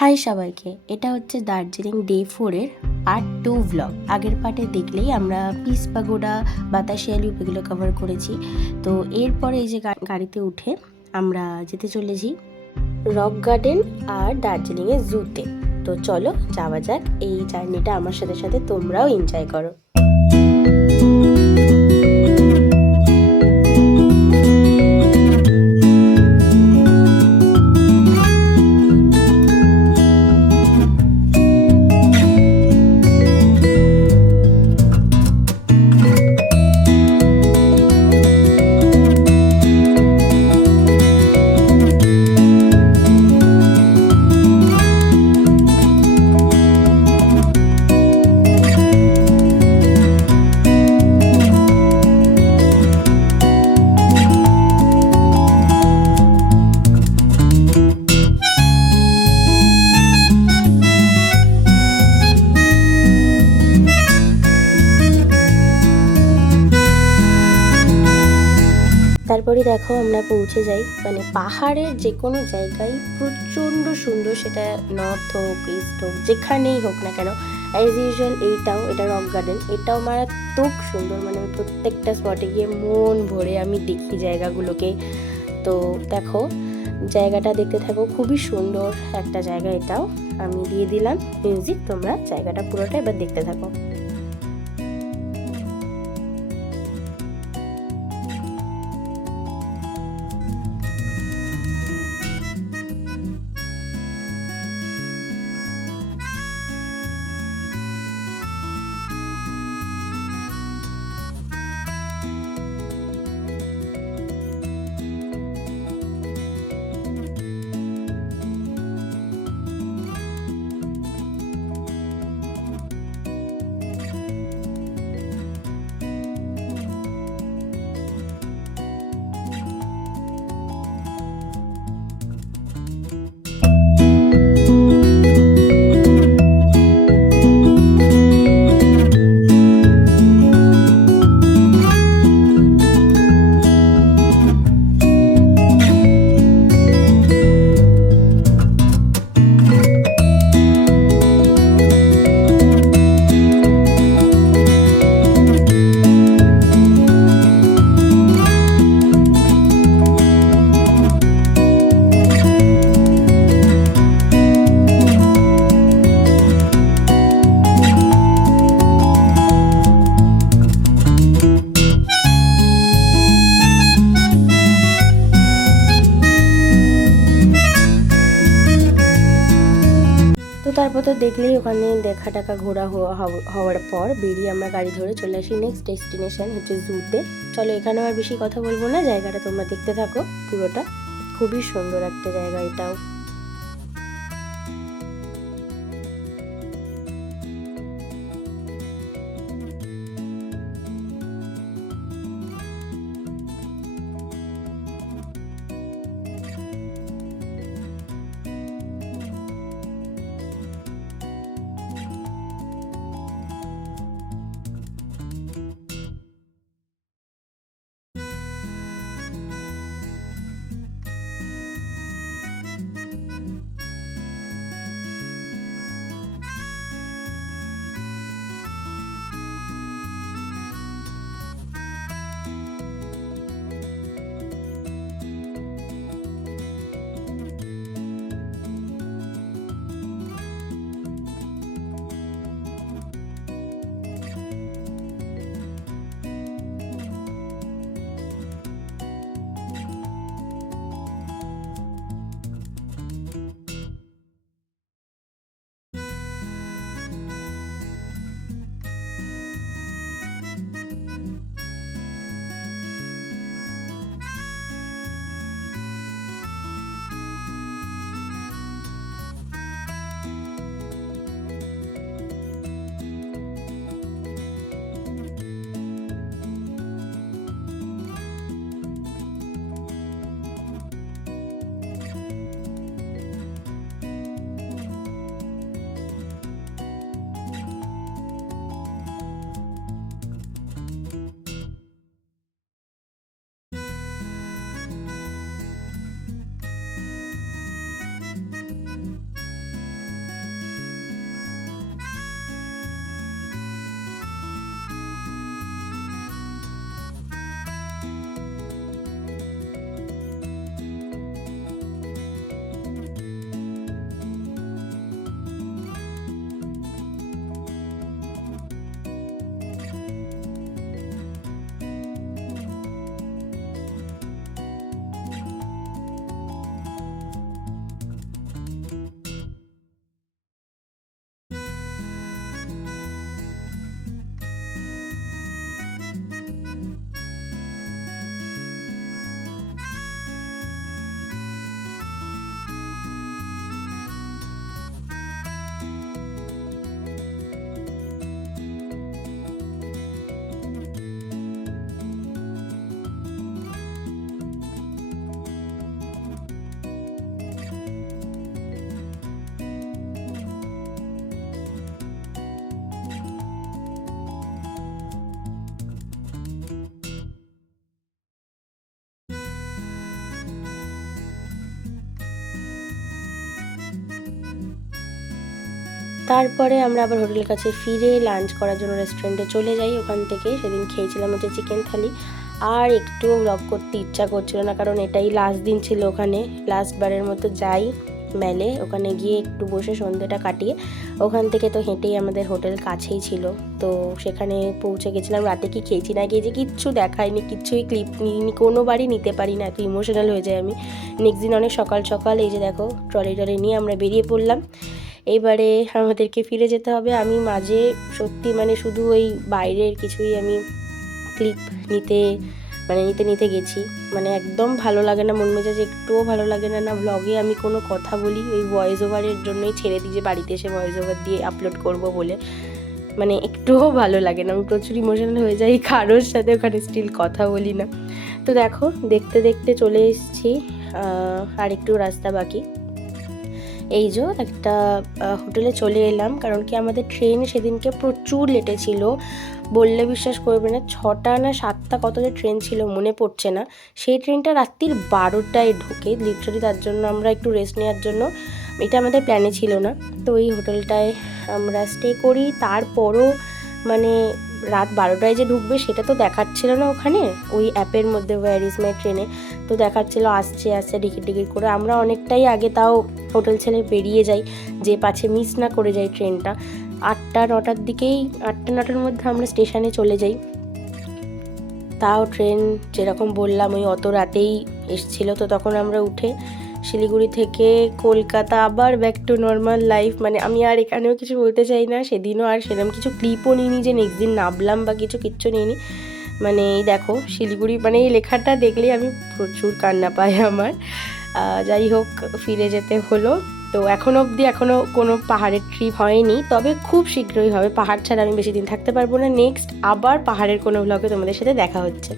High সবাইকে, এটা হচ্ছে দার্জিলিং ডে 4 এর পার্ট 2 ভ্লগ। আগের পার্টে দেখলেই আমরা পিস পাগোডা, বাতাসিয়া লুপ এগুলো কভার করেছি। তো এরপরে এই যে গাড়িতে উঠে আমরা যেতে চলেছি রক গার্ডেন আর দার্জিলিংয়ের জুতে। তো চলো যাওয়া যাক, এই জার্নিটা আমার সাথে সাথে তোমরাও এনজয় করো। তারপরে দেখো আমরা পৌঁছে যাই, মানে পাহাড়ের যে কোনো জায়গায় প্রচণ্ড সুন্দর, সেটা নর্থ হোক ইস্ট হোক যেখানেই হোক না কেন। অ্যাজ ইউজুয়াল এটা রক গার্ডেন, এটাও মারাত্মক সুন্দর। মানে আমি প্রত্যেকটা স্পটে গিয়ে মন ভরে আমি দেখি জায়গাগুলোকে। তো দেখো জায়গাটা দেখতে থাকো, খুবই সুন্দর একটা জায়গা। এটাও আমি দিয়ে দিলাম মিউজিক, তোমরা জায়গাটা পুরোটা এবার দেখতে থাকো। তারপর তো দেখলেই ওখানে দেখা টাকা ঘোরা হওয়ার পর বেরিয়ে আমরা গাড়ি ধরে চলে আসি নেক্সট ডেস্টিনেশন হচ্ছে জুতে। চলো এখানেও আর বেশি কথা বলবো না, জায়গাটা তোমরা দেখতে থাকো পুরোটা। খুবই সুন্দর একটা জায়গা এটাও। তারপরে আমরা আবার হোটেলের কাছে ফিরে লাঞ্চ করার জন্য রেস্টুরেন্টে চলে যাই। ওখান থেকে সেদিন খেয়েছিলাম হচ্ছে চিকেন থালি। আর একটুও ব্লগ করতে ইচ্ছা করছিল না, কারণ এটাই লাস্ট দিন ছিল ওখানে। লাস্ট বারের মতো যাই মেলে, ওখানে গিয়ে একটু বসে সন্ধ্যেটা কাটিয়ে ওখান থেকে তো হেঁটেই আমাদের হোটেল কাছেই ছিল, তো সেখানে পৌঁছে গেছিলাম। রাতে কি খেয়েছি না খেয়েছি কিচ্ছু দেখায়নি, কিচ্ছুই ক্লিপ নিইনি, কোনোবারই নিতে পারি না, এত ইমোশনাল হয়ে যায় আমি। নেক্সট দিন অনেক সকাল সকাল এই যে দেখো ট্রলি নিয়ে আমরা বেরিয়ে পড়লাম। এইবারে আমাদেরকে ফিরে যেতে হবে। আমি মাঝে সত্যি মানে শুধু ওই বাইরের কিছুই আমি ক্লিপ নিতে গেছি, মানে একদম ভালো লাগে না, মন মেজাজ একটুও ভালো লাগে না। না ব্লগে আমি কোনো কথা বলি, ওই ভয়েস ওভারের জন্যই ছেড়ে দিই যে বাড়িতে এসে ভয়েস ওভার দিয়ে আপলোড করব বলে, মানে একটুও ভালো লাগে না। আমি প্রচুর ইমোশনাল হয়ে যাই, কারোর সাথে ওখানে স্টিল কথা বলি না। তো দেখো দেখতে দেখতে চলে এসেছি, আর একটু রাস্তা বাকি। এই যে একটা হোটেলে চলে এলাম, কারণ কি আমাদের ট্রেন সেদিনকে প্রচুর লেটে ছিল, বললে বিশ্বাস করবে না 6টা না 7টা কত যে ট্রেন ছিল মনে পড়ছে না। সেই ট্রেনটা রাত্রির 12টায় ঢোকে লিটারালি, তার জন্য আমরা একটু রেস্ট নেওয়ার জন্য, এটা আমাদের প্ল্যানে ছিল না, তো এই হোটেলটায় আমরা স্টে করি। তারপরও মানে রাত 12টায় যে ঢুকবে সেটা তো দেখাচ্ছিল না ওখানে, ওই অ্যাপের মধ্যে ওয়্যার ইজ মাই ট্রেনে তো দেখাচ্ছিল আসছে টিকিট করে। আমরা অনেকটাই আগে তাও হোটেল ছেড়ে বেরিয়ে যাই, যে পাছে মিস না করে যাই ট্রেনটা। 8টা 9টার দিকেই, 8টা 9টার মধ্যে আমরা স্টেশনে চলে যাই। তাও ট্রেন যেরকম বললাম ওই অত রাতেই এসেছিলো, তো তখন আমরা উঠে শিলিগুড়ি থেকে কলকাতা আবার ব্যাক টু নর্মাল লাইফ। মানে আমি আর এখানেও কিছু বলতে চাই না, সেদিনও আর সেরকম কিছু ক্লিপও নিইনি যে নেক্সট দিন নামলাম বা কিচ্ছু নিইনি। মানে এই দেখো শিলিগুড়ি, মানে এই লেখাটা দেখলেই আমি প্রচুর কান্না পাই আমার। যাই হোক ফিরে যেতে হলো। তো এখনও কোনো পাহাড়ের ট্রিপ হয়নি, তবে খুব শীঘ্রই হবে। পাহাড় ছাড়া আমি বেশি দিন থাকতে পারবো না। নেক্সট আবার পাহাড়ের কোনো ব্লগে তোমাদের সাথে দেখা হচ্ছে।